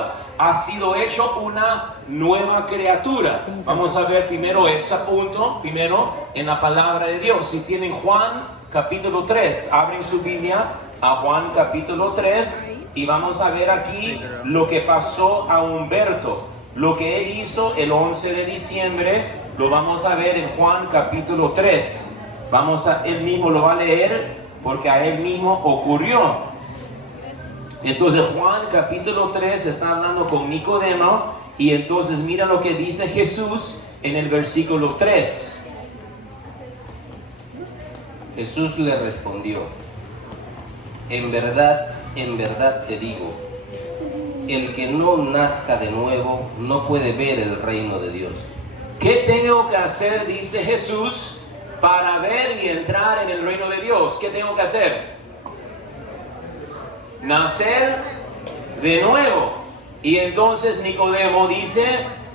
cambiado, ha sido hecho una nueva criatura. Vamos a ver primero ese punto, primero en la palabra de Dios. Si tienen Juan capítulo 3, abren su Biblia a Juan capítulo 3 y vamos a ver aquí lo que pasó a Humberto. Lo que él hizo el 11 de diciembre, lo vamos a ver en Juan capítulo 3. Él mismo lo va a leer porque a él mismo ocurrió. Entonces Juan capítulo 3 está hablando con Nicodemo y entonces mira lo que dice Jesús en el versículo 3. Jesús le respondió: en verdad te digo, el que no nazca de nuevo no puede ver el reino de Dios. ¿Qué tengo que hacer, dice Jesús, para ver y entrar en el reino de Dios? ¿Qué tengo que hacer? Nacer de nuevo. Y entonces Nicodemo dice,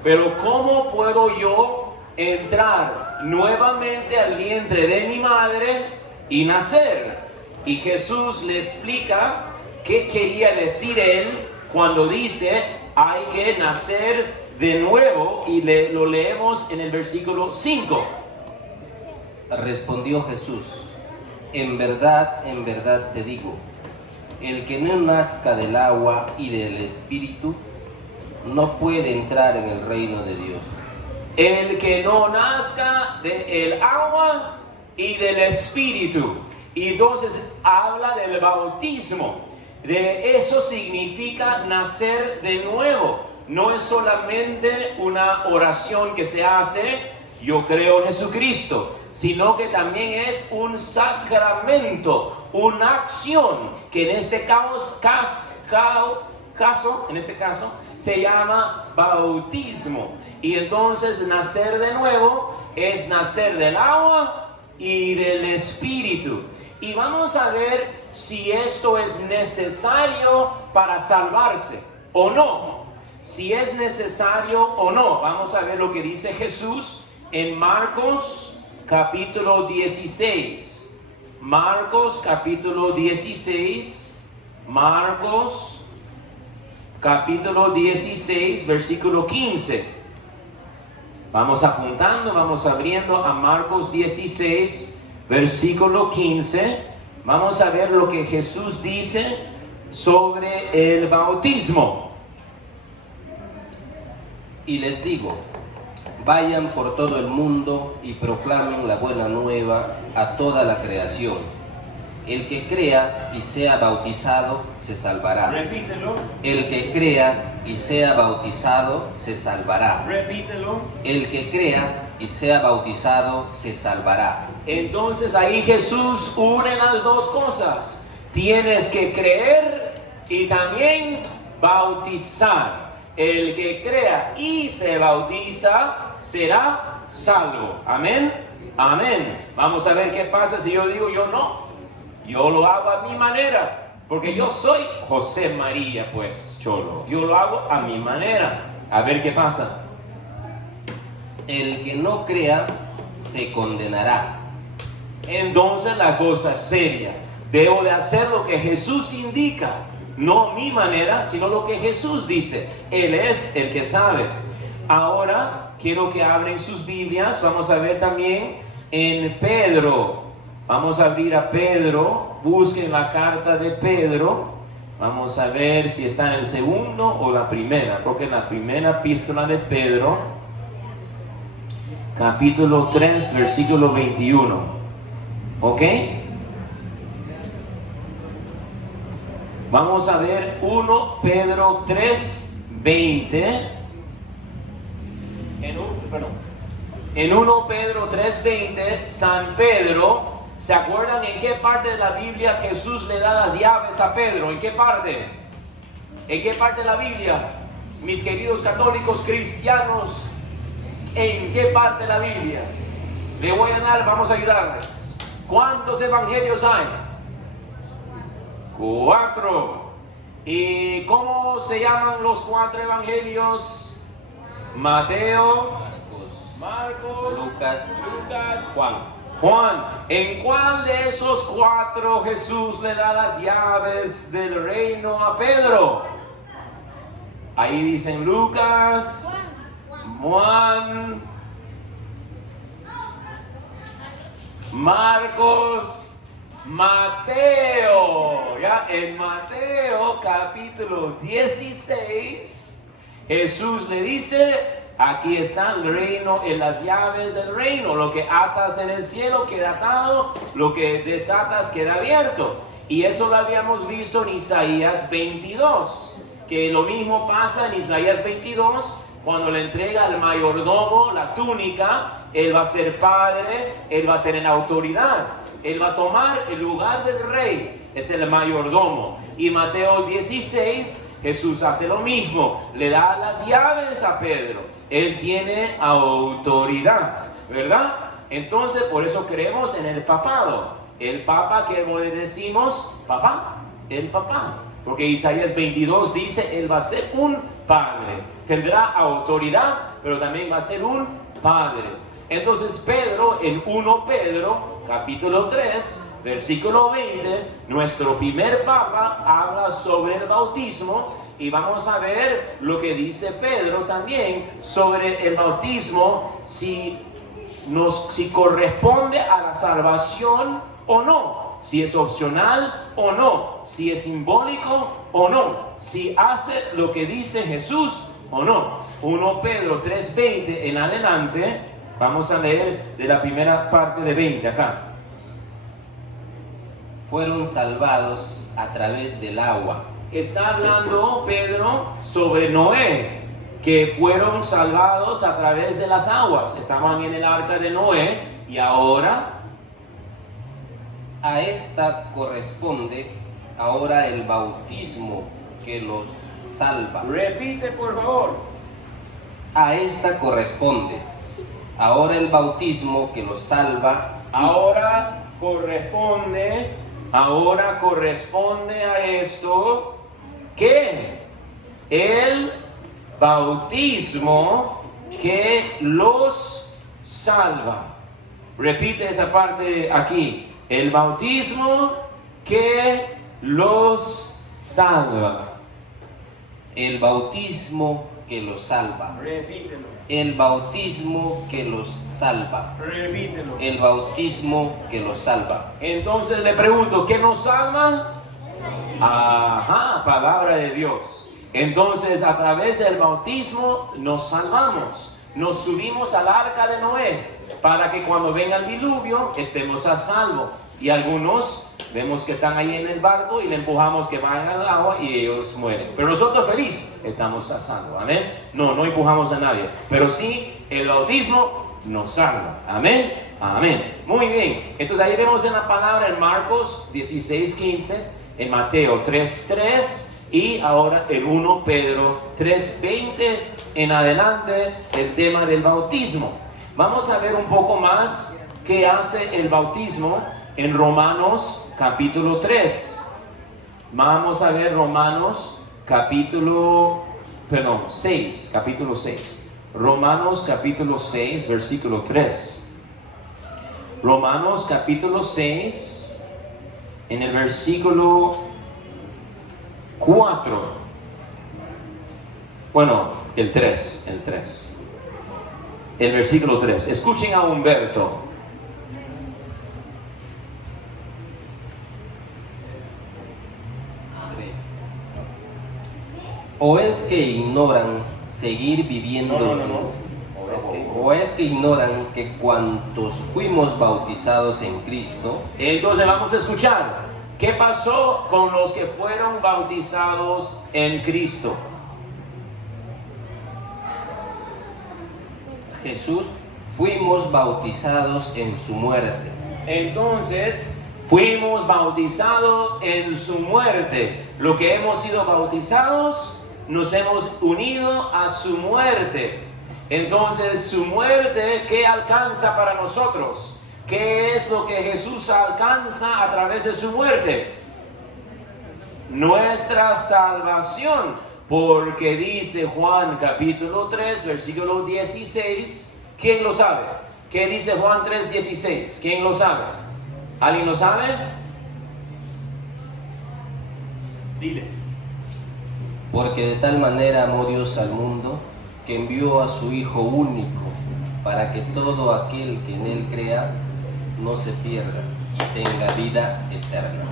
pero ¿cómo puedo yo entrar nuevamente al vientre de mi madre y nacer? Y Jesús le explica qué quería decir él cuando dice hay que nacer de nuevo, y lo leemos en el versículo 5. Respondió Jesús: en verdad te digo, el que no nazca del agua y del Espíritu no puede entrar en el reino de Dios. El que no nazca del agua y del Espíritu. Y entonces habla del bautismo. De eso significa nacer de nuevo. No es solamente una oración que se hace, yo creo en Jesucristo, sino que también es un sacramento, una acción que en este caso, se llama bautismo. Y entonces nacer de nuevo es nacer del agua y del Espíritu. Y vamos a ver si esto es necesario para salvarse o no. Si es necesario o no. Vamos a ver lo que dice Jesús en Marcos capítulo 16. Marcos capítulo 16. Marcos capítulo 16, versículo 15. Vamos apuntando, vamos abriendo a Marcos 16, versículo 15. Vamos a ver lo que Jesús dice sobre el bautismo. Y les digo, vayan por todo el mundo y proclamen la buena nueva a toda la creación. El que crea y sea bautizado se salvará. Repítelo. El que crea y sea bautizado se salvará. Repítelo. El que crea y sea bautizado se salvará. Entonces ahí Jesús une las dos cosas. Tienes que creer y también bautizar. El que crea y se bautiza será salvo. Amén. Amén. Vamos a ver qué pasa si yo digo yo no. Yo lo hago a mi manera. Porque yo soy José María, pues, Cholo. Yo lo hago a mi manera. A ver qué pasa. El que no crea se condenará. Entonces la cosa es seria. Debo de hacer lo que Jesús indica. No mi manera, sino lo que Jesús dice. Él es el que sabe. Ahora quiero que abren sus Biblias. Vamos a ver también en Pedro. Vamos a abrir a Pedro. Busquen la carta de Pedro. Vamos a ver si está en el segundo o la primera. Porque en la primera epístola de Pedro, capítulo 3, versículo 21. ¿Ok? Vamos a ver 1 Pedro 3, 20. En 1 Pedro 3, 20, San Pedro, ¿se acuerdan en qué parte de la Biblia Jesús le da las llaves a Pedro? ¿En qué parte? ¿En qué parte de la Biblia? Mis queridos católicos cristianos, ¿en qué parte de la Biblia? Le voy a dar, vamos a ayudarles. ¿Cuántos evangelios hay? 4. ¿Y cómo se llaman los 4 evangelios? Mateo, Marcos, Lucas, Juan. ¿En cuál de esos 4 Jesús le da las llaves del reino a Pedro? Ahí dicen Lucas, Juan, Marcos, Mateo. Ya en Mateo capítulo 16, Jesús le dice: aquí está el reino, en las llaves del reino. Lo que atas en el cielo queda atado, lo que desatas queda abierto. Y eso lo habíamos visto en Isaías 22, que lo mismo pasa en Isaías 22, cuando le entrega al mayordomo la túnica. Él va a ser padre, él va a tener autoridad, él va a tomar el lugar del rey, es el mayordomo. Y Mateo 16, Jesús hace lo mismo, le da las llaves a Pedro, él tiene autoridad, ¿verdad? Entonces por eso creemos en el papado. El papa, que decimos, papá, el papá. Porque Isaías 22 dice, él va a ser un padre, tendrá autoridad, pero también va a ser un padre. Entonces Pedro, en 1 Pedro, capítulo 3, versículo 20, nuestro primer papa habla sobre el bautismo, y vamos a ver lo que dice Pedro también sobre el bautismo, si corresponde a la salvación o no, si es opcional o no, si es simbólico o no, si hace lo que dice Jesús o no. 1 Pedro 3:20 en adelante, vamos a leer de la primera parte de 20 acá. Fueron salvados a través del agua. Está hablando Pedro sobre Noé, que fueron salvados a través de las aguas. Estaban en el arca de Noé y ahora A esta corresponde ahora el bautismo que los salva. repite por favor. A esta corresponde ahora el bautismo que los salva. Ahora corresponde a esto que el bautismo que los salva. Repite esa parte aquí. El bautismo que los salva. El bautismo que los salva. Repítelo. El bautismo que los salva. Repítelo. El bautismo que los salva. Entonces le pregunto, ¿qué nos salva? Ajá, palabra de Dios. Entonces a través del bautismo nos salvamos. Nos subimos al arca de Noé para que cuando venga el diluvio estemos a salvo. Y algunos vemos que están ahí en el barco y le empujamos que vayan al agua y ellos mueren. Pero nosotros felices estamos a salvo. Amén. No empujamos a nadie. Pero sí, el bautismo nos salva. Amén. Amén. Muy bien. Entonces ahí vemos en la palabra en Marcos 16:15, en Mateo 3:3 y ahora en 1 Pedro 3:20 en adelante el tema del bautismo. Vamos a ver un poco más qué hace el bautismo en Romanos capítulo 3. Vamos a ver Romanos capítulo 6. Romanos capítulo 6, versículo 3. Romanos capítulo 6, en el versículo 4. Bueno, el 3. El versículo 3. Escuchen a Humberto. ¿O es que ignoran seguir viviendo? No. ¿O es que ignoran que cuantos fuimos bautizados en Cristo? Entonces vamos a escuchar. ¿Qué pasó con los que fueron bautizados en Cristo? Jesús, fuimos bautizados en su muerte. Entonces, fuimos bautizados en su muerte. Lo que hemos sido bautizados, nos hemos unido a su muerte. Entonces, su muerte, ¿qué alcanza para nosotros? ¿Qué es lo que Jesús alcanza a través de su muerte? Nuestra salvación. Porque dice Juan capítulo 3, versículo 16. ¿Quién lo sabe? ¿Qué dice Juan 3:16? ¿Quién lo sabe? ¿Alguien lo sabe? Dile. Porque de tal manera amó Dios al mundo, que envió a su Hijo único, para que todo aquel que en Él crea no se pierda y tenga vida eterna.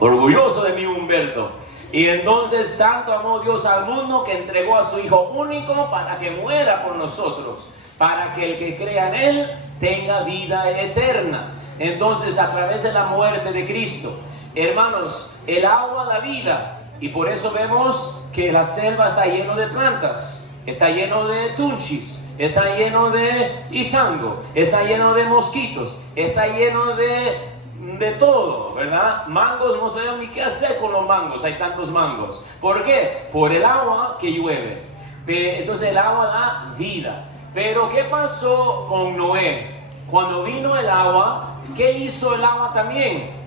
Orgulloso de mí, Humberto. Y entonces tanto amó Dios al mundo que entregó a su Hijo único para que muera por nosotros, para que el que crea en Él tenga vida eterna. Entonces, a través de la muerte de Cristo, hermanos, el agua da vida. Y por eso vemos que la selva está lleno de plantas, está lleno de tunchis, está lleno de izango, está lleno de mosquitos, está lleno de todo, ¿verdad? Mangos, no sabemos ni qué hacer con los mangos, hay tantos mangos. ¿Por qué? Por el agua que llueve. Entonces el agua da vida. Pero ¿qué pasó con Noé? Cuando vino el agua, ¿qué hizo el agua también?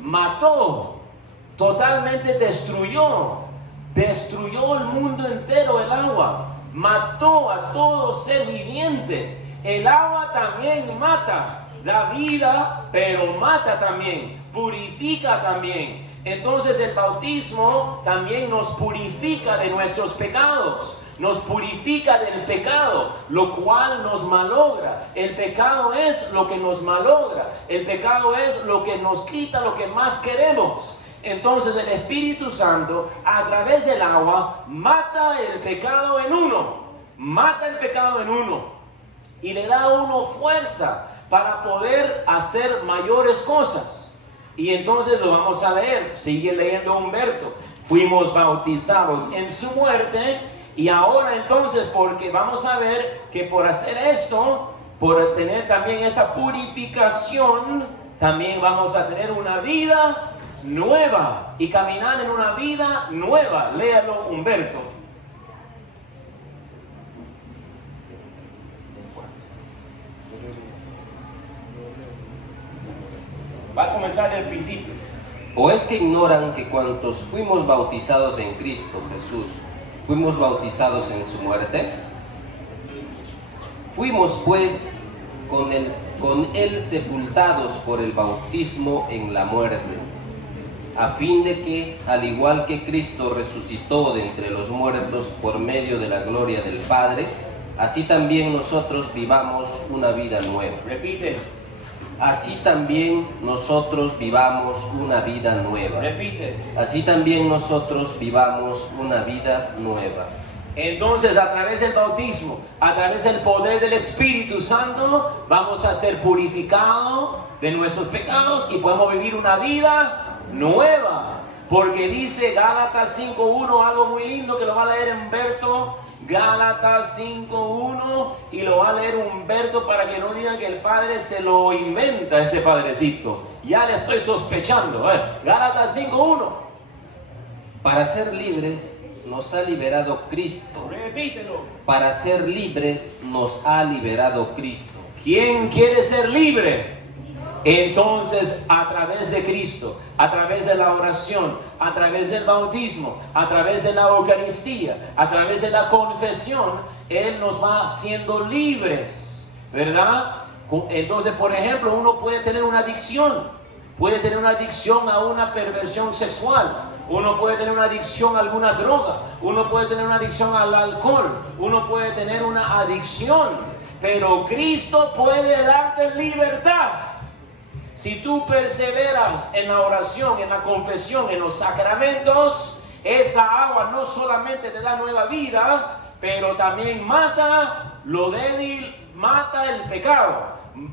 Mató, totalmente destruyó el mundo entero el agua. Mató a todo ser viviente. El agua también mata. Da vida, pero mata también, purifica también. Entonces el bautismo también nos purifica de nuestros pecados, nos purifica del pecado, lo cual nos malogra. El pecado es lo que nos malogra, el pecado es lo que nos quita lo que más queremos. Entonces el Espíritu Santo, a través del agua, mata el pecado en uno, y le da a uno fuerza para poder hacer mayores cosas. Y entonces lo vamos a leer, sigue leyendo Humberto. Fuimos bautizados en su muerte, y ahora entonces, porque vamos a ver que por hacer esto, por tener también esta purificación, también vamos a tener una vida nueva y caminar en una vida nueva. Léalo, Humberto. Va a comenzar del principio. ¿O es que ignoran que cuantos fuimos bautizados en Cristo Jesús, fuimos bautizados en su muerte? Fuimos pues con él sepultados por el bautismo en la muerte, a fin de que, al igual que Cristo resucitó de entre los muertos por medio de la gloria del Padre, así también nosotros vivamos una vida nueva. Repite. Así también nosotros vivamos una vida nueva. Repite. Así también nosotros vivamos una vida nueva. Entonces, a través del bautismo, a través del poder del Espíritu Santo, vamos a ser purificados de nuestros pecados y podemos vivir una vida nueva. Porque dice Gálatas 5.1, algo muy lindo que lo va a leer Humberto. Gálatas 5.1, y lo va a leer Humberto para que no digan que el padre se lo inventa, este padrecito. Ya le estoy sospechando. Gálatas 5.1. Para ser libres nos ha liberado Cristo. Repítelo. Para ser libres nos ha liberado Cristo. ¿Quién quiere ser libre? Entonces, a través de Cristo, a través de la oración, a través del bautismo, a través de la Eucaristía, a través de la confesión, Él nos va haciendo libres, ¿verdad? Entonces, por ejemplo, uno puede tener una adicción a una perversión sexual, uno puede tener una adicción a alguna droga, uno puede tener una adicción al alcohol, uno puede tener una adicción, pero Cristo puede darte libertad. Si tú perseveras en la oración, en la confesión, en los sacramentos, esa agua no solamente te da nueva vida, pero también mata lo débil, mata el pecado,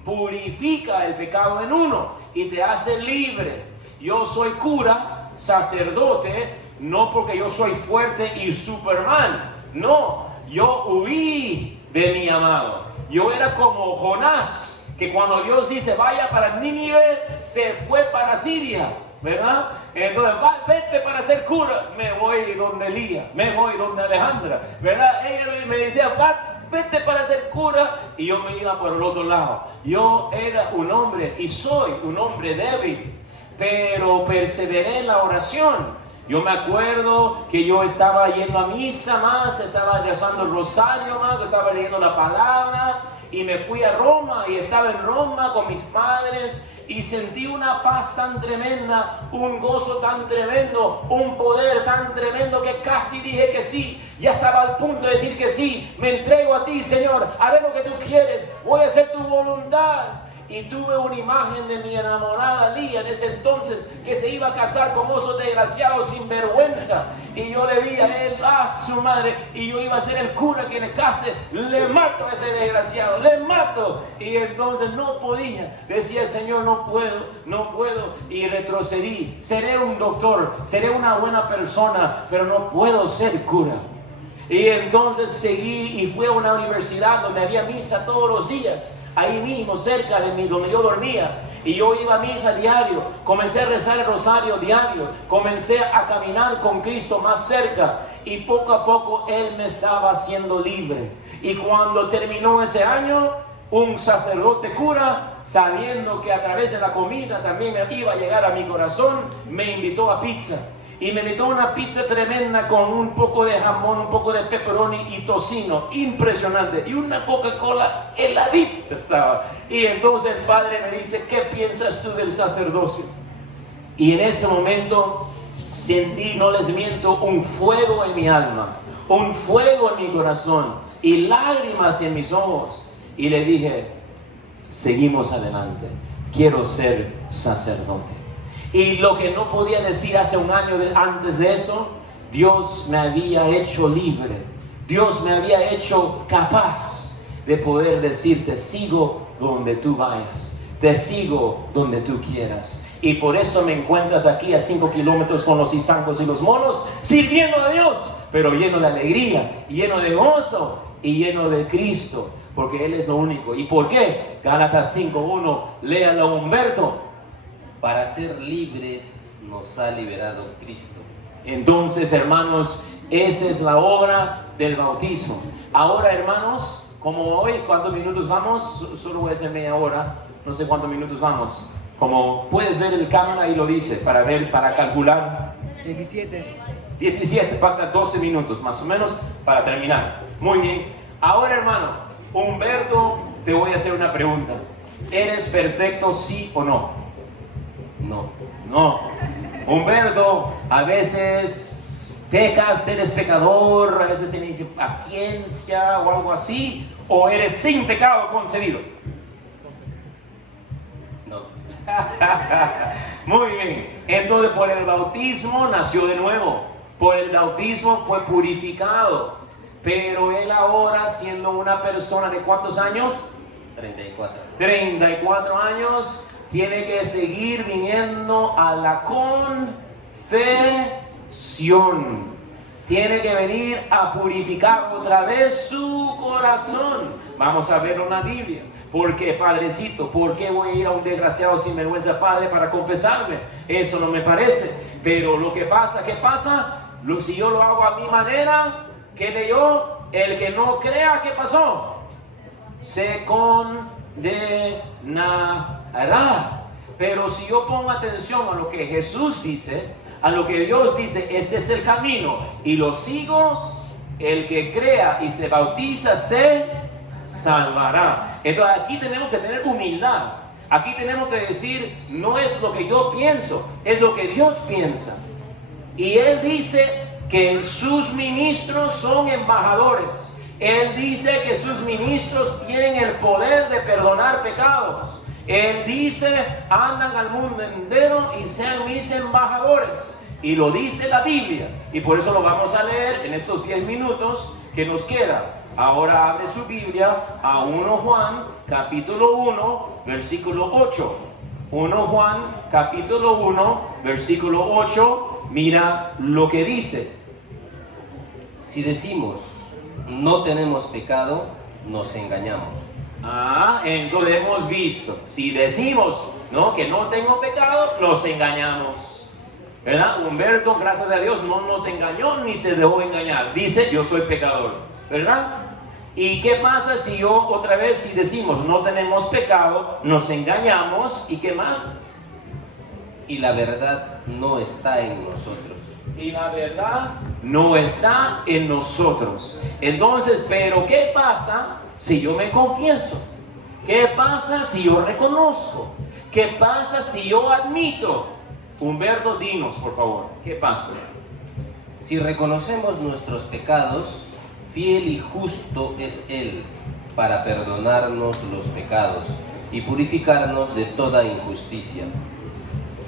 purifica el pecado en uno y te hace libre. Yo soy cura, sacerdote, no porque yo soy fuerte y Superman, no, yo huí de mi amado. Yo era como Jonás, que cuando Dios dice vaya para Nínive, se fue para Siria, ¿verdad? Entonces, vete para ser cura, me voy donde Elías, me voy donde Alejandra, ¿verdad? Ella me decía, vete para ser cura, y yo me iba por el otro lado. Yo era un hombre, y soy un hombre débil, pero perseveré en la oración. Yo me acuerdo que yo estaba yendo a misa más, estaba rezando el rosario más, estaba leyendo la palabra, y me fui a Roma y estaba en Roma con mis padres y sentí una paz tan tremenda, un gozo tan tremendo, un poder tan tremendo que casi dije que sí. Ya estaba al punto de decir que sí. Me entrego a ti, Señor, haré lo que tú quieres, voy a hacer tu voluntad. Y tuve una imagen de mi enamorada Lía en ese entonces, que se iba a casar con esos desgraciados sin vergüenza. Y yo le vi a él, a su madre, y yo iba a ser el cura que le case. Le mato a ese desgraciado, le mato. Y entonces no podía. Decía, Señor, no puedo. Y retrocedí. Seré un doctor, seré una buena persona, pero no puedo ser cura. Y entonces seguí y fui a una universidad donde había misa todos los días. Ahí mismo, cerca de mí, donde yo dormía. Y yo iba a misa diario. Comencé a rezar el rosario diario. Comencé a caminar con Cristo más cerca. Y poco a poco Él me estaba haciendo libre. Y cuando terminó ese año, un sacerdote cura, sabiendo que a través de la comida también me iba a llegar a mi corazón, me invitó a pizza. Y me invitó una pizza tremenda con un poco de jamón, un poco de pepperoni y tocino, impresionante, y una Coca-Cola heladita estaba. Y entonces el padre me dice, ¿qué piensas tú del sacerdocio? Y en ese momento sentí, no les miento, un fuego en mi alma, un fuego en mi corazón y lágrimas en mis ojos. Y le dije, seguimos adelante, quiero ser sacerdote. Y lo que no podía decir hace un año antes de eso, Dios me había hecho libre. Dios me había hecho capaz de poder decir, te sigo donde tú vayas. Te sigo donde tú quieras. Y por eso me encuentras aquí a 5 kilómetros con los isancos y los monos, sirviendo a Dios, pero lleno de alegría, lleno de gozo y lleno de Cristo, porque Él es lo único. ¿Y por qué? Gálatas 5:1, léalo, Humberto. Para ser libres nos ha liberado Cristo. Entonces, hermanos, esa es la obra del bautismo. Ahora, hermanos, como hoy, ¿cuántos minutos vamos? Solo voy a hacer media hora, no sé cuántos minutos vamos. Como puedes ver el cámara y lo dice, para ver, para calcular. 17, falta 12 minutos más o menos para terminar. Muy bien. Ahora, hermano, Humberto, te voy a hacer una pregunta. ¿Eres perfecto, sí o no? No. Humberto, a veces pecas, eres pecador, a veces tienes impaciencia o algo así, o eres sin pecado concebido. No. Muy bien. Entonces, por el bautismo nació de nuevo. Por el bautismo fue purificado. Pero él ahora, siendo una persona de ¿cuántos años? 34 años. Tiene que seguir viniendo a la confesión. Tiene que venir a purificar otra vez su corazón. Vamos a verlo en la Biblia. ¿Por qué, Padrecito? ¿Por qué voy a ir a un desgraciado sinvergüenza padre para confesarme? Eso no me parece. Pero lo que pasa, ¿qué pasa? Si yo lo hago a mi manera, ¿qué leyó? El que no crea, ¿qué pasó? Se condenará. Pero si yo pongo atención a lo que Jesús dice, a lo que Dios dice, este es el camino, y lo sigo, el que crea y se bautiza se salvará. Entonces aquí tenemos que tener humildad. Aquí tenemos que decir, no es lo que yo pienso, es lo que Dios piensa. Y Él dice que sus ministros son embajadores. Él dice que sus ministros tienen el poder de perdonar pecados. Él dice, andan al mundo entero y sean mis embajadores. Y lo dice la Biblia. Y por eso lo vamos a leer en estos 10 minutos que nos queda. Ahora abre su Biblia a 1 Juan, capítulo 1, versículo 8. 1 Juan, capítulo 1, versículo 8. Mira lo que dice. Si decimos, no tenemos pecado, nos engañamos. Entonces hemos visto, si decimos, ¿no?, que no tengo pecado, nos engañamos, ¿verdad? Humberto, gracias a Dios, no nos engañó ni se dejó engañar. Dice, yo soy pecador, ¿verdad? ¿Y qué pasa si si decimos, no tenemos pecado, nos engañamos, y qué más? Y la verdad no está en nosotros. Y la verdad no está en nosotros. Entonces, ¿pero qué pasa si yo me confieso? ¿Qué pasa si yo reconozco? ¿Qué pasa si yo admito? Humberto, dinos, por favor, ¿qué pasa? Si reconocemos nuestros pecados, fiel y justo es Él para perdonarnos los pecados y purificarnos de toda injusticia.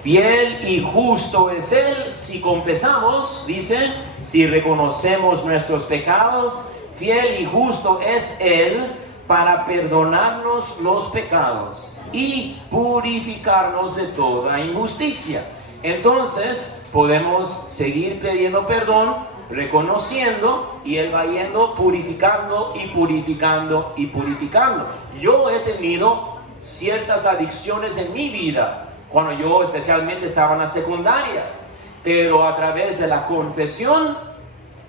Fiel y justo es Él si confesamos, dice, si reconocemos nuestros pecados, fiel y justo es Él para perdonarnos los pecados y purificarnos de toda injusticia. Entonces podemos seguir pidiendo perdón, reconociendo, y Él va yendo purificando y purificando y purificando. Yo he tenido ciertas adicciones en mi vida, cuando yo especialmente estaba en la secundaria, pero a través de la confesión,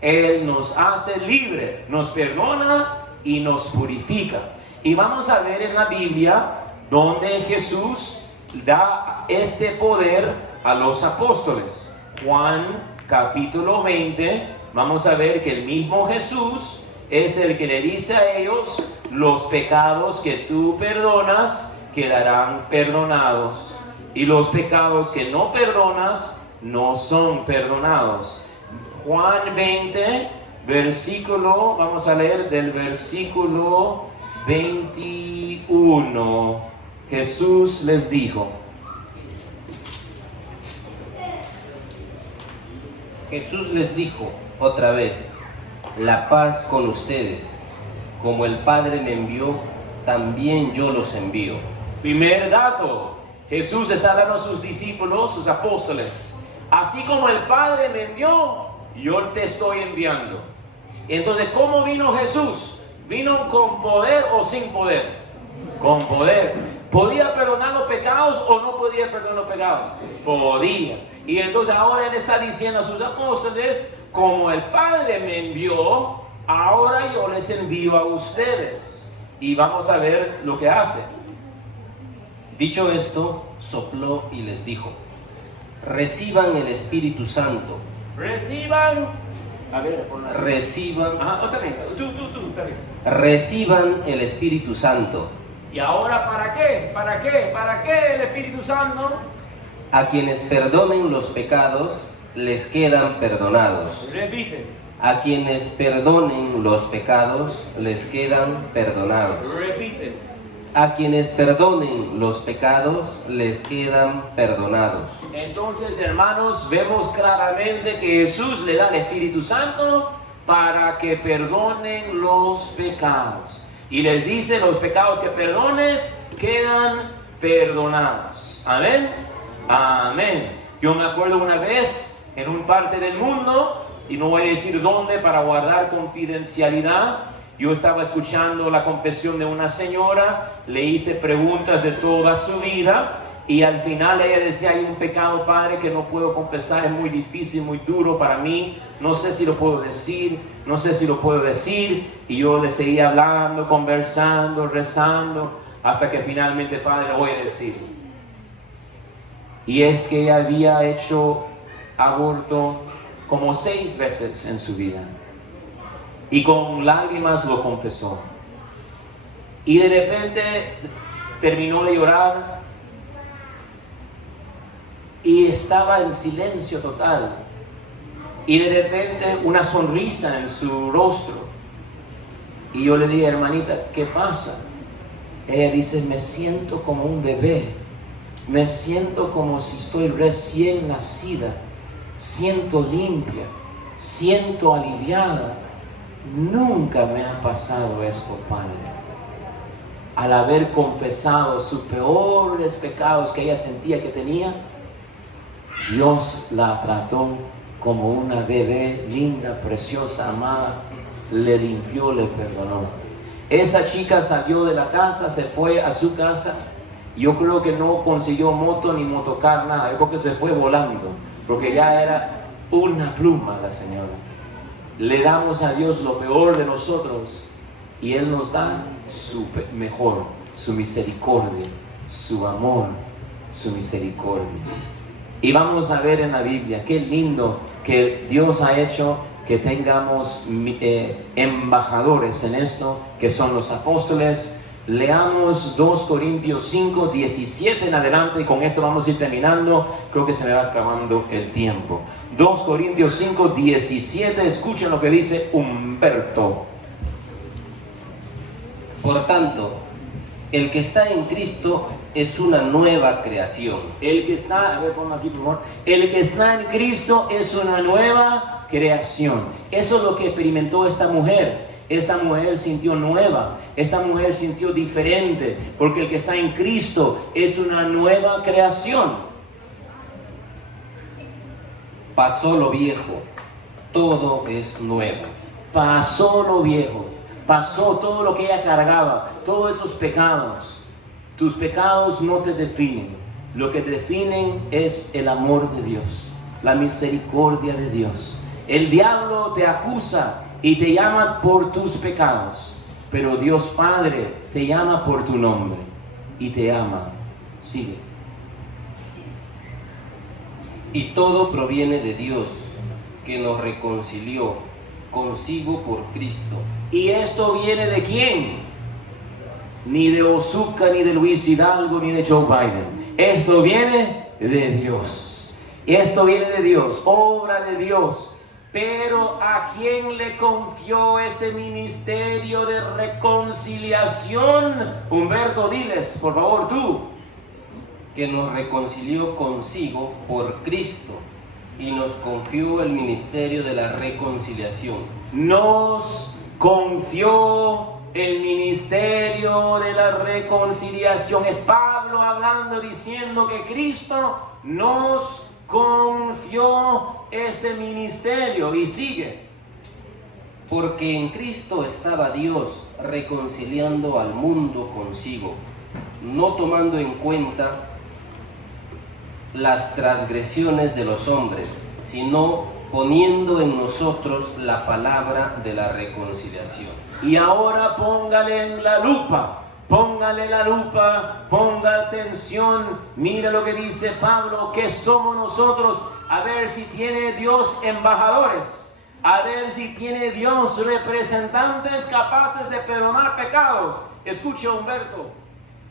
Él nos hace libre, nos perdona y nos purifica. Y vamos a ver en la Biblia donde Jesús da este poder a los apóstoles. Juan capítulo 20, vamos a ver que el mismo Jesús es el que le dice a ellos: los pecados que tú perdonas quedarán perdonados, y los pecados que no perdonas no son perdonados. Juan 20, versículo, vamos a leer del versículo 21. Jesús les dijo. Jesús les dijo otra vez: la paz con ustedes. Como el Padre me envió, también yo los envío. Primer dato, Jesús está dando a sus discípulos, sus apóstoles: así como el Padre me envió, yo te estoy enviando. Entonces, ¿cómo vino Jesús? ¿Vino con poder o sin poder? Con poder. ¿Podía perdonar los pecados o no podía perdonar los pecados? Podía. Y entonces ahora Él está diciendo a sus apóstoles: como el Padre me envió, ahora yo les envío a ustedes. Y vamos a ver lo que hace. Dicho esto, sopló y les dijo: reciban el Espíritu Santo. Reciban. A ver, por la... Reciban. Otra vez. Tú, está bien. Reciban el Espíritu Santo. ¿Y ahora para qué? ¿Para qué? ¿Para qué el Espíritu Santo? A quienes perdonen los pecados, les quedan perdonados. Repite. A quienes perdonen los pecados, les quedan perdonados. Repite. A quienes perdonen los pecados, les quedan perdonados. Entonces, hermanos, vemos claramente que Jesús le da el Espíritu Santo para que perdonen los pecados. Y les dice: los pecados que perdones quedan perdonados. Amén. Amén. Yo me acuerdo una vez en un parte del mundo, y no voy a decir dónde para guardar confidencialidad, yo estaba escuchando la confesión de una señora, le hice preguntas de toda su vida, y al final ella decía: hay un pecado, padre, que no puedo confesar, es muy difícil, muy duro para mí, no sé si lo puedo decir, no sé si lo puedo decir. Y yo le seguía hablando, conversando, rezando, hasta que finalmente: padre, lo voy a decir. Y es que ella había hecho aborto como 6 veces en su vida, y con lágrimas lo confesó. Y de repente terminó de llorar y estaba en silencio total, y de repente una sonrisa en su rostro. Y yo le dije: hermanita, ¿qué pasa? Ella dice: me siento como un bebé, me siento como si estoy recién nacida, siento limpia, siento aliviada. Nunca me ha pasado esto, Padre. Al haber confesado sus peores pecados que ella sentía que tenía, Dios la trató como una bebé linda, preciosa, amada. Le limpió, le perdonó. Esa chica salió de la casa, se fue a su casa. Yo creo que no consiguió moto ni motocar, nada. Yo creo que se fue volando, porque ya era una pluma la señora. Le damos a Dios lo peor de nosotros, y Él nos da su mejor, su misericordia, su amor, su misericordia. Y vamos a ver en la Biblia qué lindo que Dios ha hecho que tengamos embajadores en esto, que son los apóstoles. Leamos 2 Corintios 5, 17 en adelante, y con esto vamos a ir terminando. Creo que se me va acabando el tiempo. 2 Corintios 5, 17, escuchen lo que dice Humberto. Por tanto, el que está en Cristo es una nueva creación. El que está, a ver, ponlo aquí por favor. El que está en Cristo es una nueva creación. Eso es lo que experimentó esta mujer. Esta mujer sintió nueva, esta mujer sintió diferente, porque el que está en Cristo es una nueva creación. Pasó lo viejo, todo es nuevo. Pasó lo viejo, pasó todo lo que ella cargaba, todos esos pecados. Tus pecados no te definen, lo que te definen es el amor de Dios, la misericordia de Dios. El diablo te acusa y te llama por tus pecados, pero Dios Padre te llama por tu nombre y te ama. Sigue. Y todo proviene de Dios, que nos reconcilió consigo por Cristo. ¿Y esto viene de quién? Ni de Ozuka, ni de Luis Hidalgo, ni de Joe Biden. Esto viene de Dios. Esto viene de Dios, obra de Dios. Pero ¿a quién le confió este ministerio de reconciliación? Humberto, diles, por favor, tú. Que nos reconcilió consigo por Cristo y nos confió el ministerio de la reconciliación. Nos confió el ministerio de la reconciliación. Es Pablo hablando, diciendo que Cristo nos confió este ministerio. Y sigue. Porque en Cristo estaba Dios reconciliando al mundo consigo, no tomando en cuenta las transgresiones de los hombres, sino poniendo en nosotros la palabra de la reconciliación. Y ahora póngale la lupa, ponga atención, mira lo que dice Pablo, que somos nosotros, a ver si tiene Dios embajadores, a ver si tiene Dios representantes capaces de perdonar pecados. Escucha, Humberto.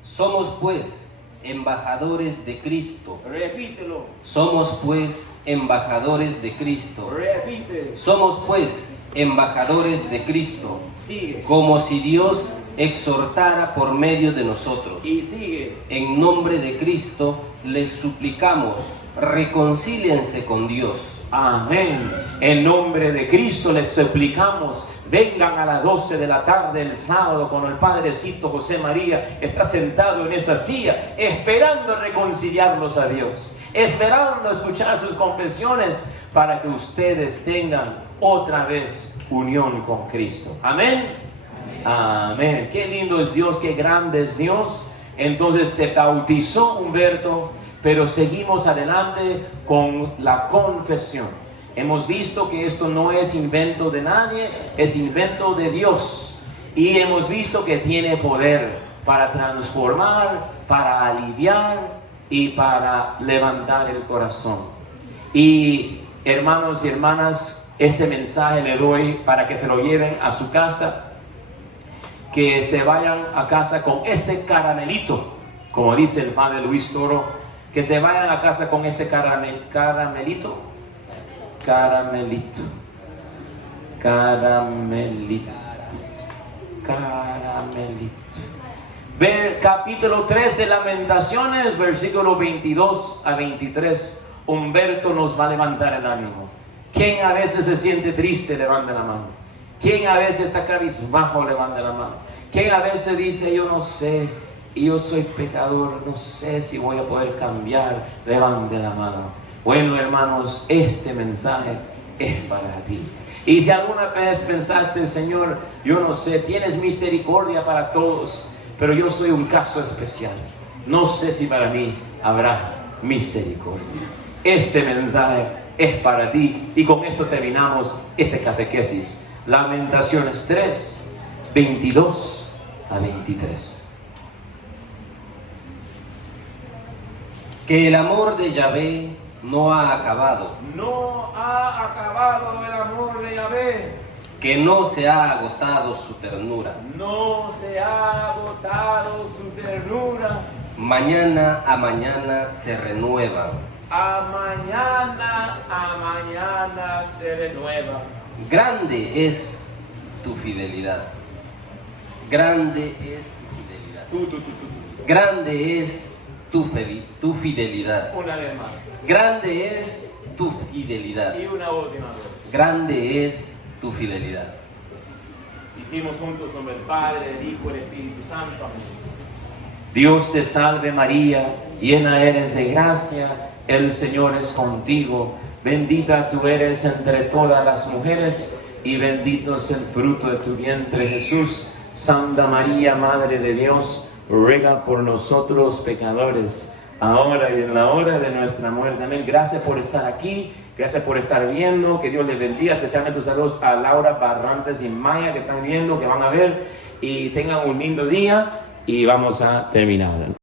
Somos pues embajadores de Cristo. Repítelo. Somos pues embajadores de Cristo. Repite. Somos pues embajadores de Cristo. Sigue. Como si Dios exhortara por medio de nosotros. Y sigue. En nombre de Cristo les suplicamos, reconcíliense con Dios. Amén. En nombre de Cristo les suplicamos, vengan a las 12 de la tarde el sábado cuando el Padrecito José María está sentado en esa silla, esperando reconciliarlos a Dios, esperando escuchar sus confesiones para que ustedes tengan otra vez unión con Cristo. Amén. Amén. Qué lindo es Dios, qué grande es Dios. Entonces se bautizó Humberto, pero seguimos adelante con la confesión. Hemos visto que esto no es invento de nadie, es invento de Dios. Y hemos visto que tiene poder para transformar, para aliviar y para levantar el corazón. Y hermanos y hermanas, este mensaje le doy para que se lo lleven a su casa, que se vayan a casa con este caramelito, como dice el padre Luis Toro, que se vayan a casa con este caramelito. Ver capítulo 3 de Lamentaciones, versículo 22 a 23. Humberto nos va a levantar el ánimo. ¿Quién a veces se siente triste? Levante la mano. ¿Quién a veces está cabizbajo? Levante la mano. ¿Quién a veces dice, yo no sé, y yo soy pecador, no sé si voy a poder cambiar? Levante la mano. Bueno, hermanos, este mensaje es para ti. Y si alguna vez pensaste, Señor, yo no sé, tienes misericordia para todos, pero yo soy un caso especial, no sé si para mí habrá misericordia. Este mensaje es para ti. Y con esto terminamos este catequesis. Lamentaciones 3, 22 a 23. Que el amor de Yahvé no ha acabado. No ha acabado el amor de Yahvé. que no se ha agotado su ternura. No se ha agotado su ternura. Mañana a mañana se renuevan. A mañana se renueva. Grande es tu fidelidad. Grande es tu fidelidad. Tú. Grande es tu fidelidad. Una vez más. Grande es tu fidelidad. Y una última vez. Grande es tu fidelidad. Hicimos juntos sobre el Padre, el Hijo y el Espíritu Santo. Amén. Dios te salve María, llena eres de gracia, el Señor es contigo. Bendita tú eres entre todas las mujeres y bendito es el fruto de tu vientre Jesús. Santa María, Madre de Dios, ruega por nosotros pecadores, ahora y en la hora de nuestra muerte. Amén. Gracias por estar aquí, gracias por estar viendo, que Dios les bendiga, especialmente saludos a Laura Barrantes y Maya que están viendo, que van a ver, y tengan un lindo día y vamos a terminar.